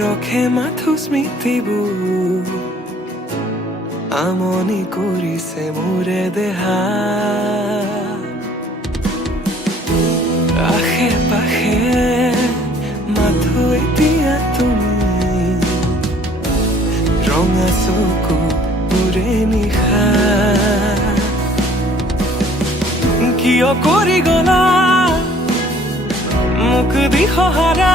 ৰখে মাথো স্মৃতিবোৰ আমনি কৰিছে মোৰে দেহা আশে পাশে মাথো এতিয়া তুমি ৰঙা চকু মোৰে নিশা কিয় কৰি গলা মোক দিশহাৰা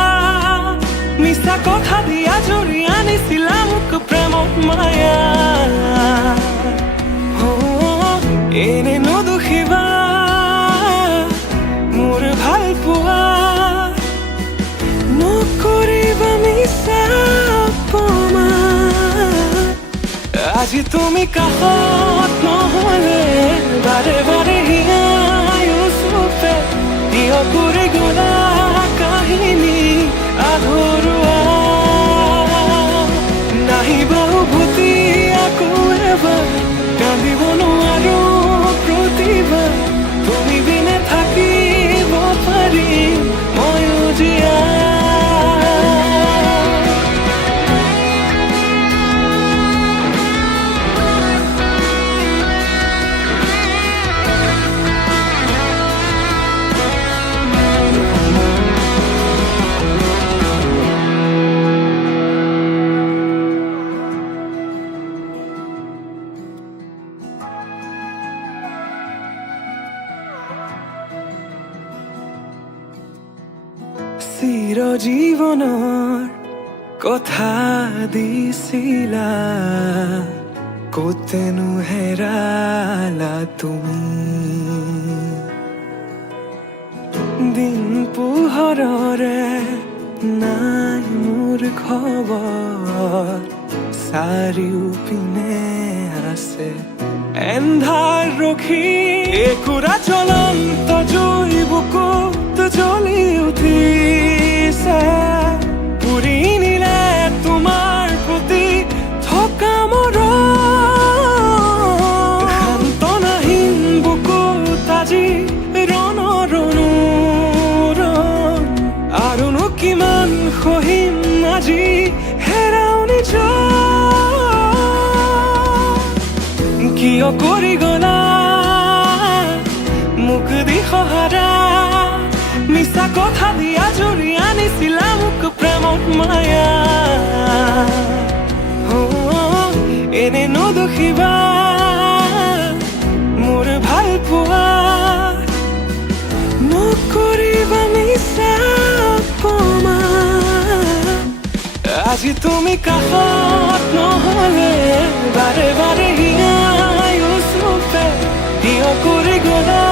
মিছা কথা দিয়া জুৰি আনিছিলা মোক প্ৰেমত মায়া এনে নদুখিবা মোৰ ভাল পোৱা নকৰিবা মিছা অপমান আজি তুমি কাষত নহলে বাৰে বাৰে হিয়াই ওচৰতে কিয় কৰি গলা কাহিনী আধৰুৱা নাহিবা উভতি আকৌ এবাৰ কান্দিব নোৱাৰো প্ৰতিভা তুমি বিনে থাকিব পাৰিম ময়ো জীয়া চিৰজীৱনৰ কথা দিছিলা কতেনো হেৰালা তুমি দিন পোহৰৰে নাই মোৰ খবৰ চাৰিওপিনে আছে এন্ধাৰ ৰখি একুৰা জ্বলন্ত জুই বুকুত জ্বলি উঠিছে পুৰি নিলে তোমাৰ প্ৰতি থকা মৰম সান্তনাহীন বুকুত আজি ৰণৰণুৰণ আৰুনো কিমান সহিম আজি হেৰাও নিজৰ কিয় কৰি গলা মোক দিশহাৰা মিছা কথা দিয়া জুৰি আনিছিলা মোক প্ৰেমত মায়া এনে নদুখিবা মোৰ ভাল পোৱা নকৰিবা মিছা অপমান আজি তুমি কাষত নহলে বাৰে বাৰে হিয়াই ওচৰতে কিয় কৰি গলা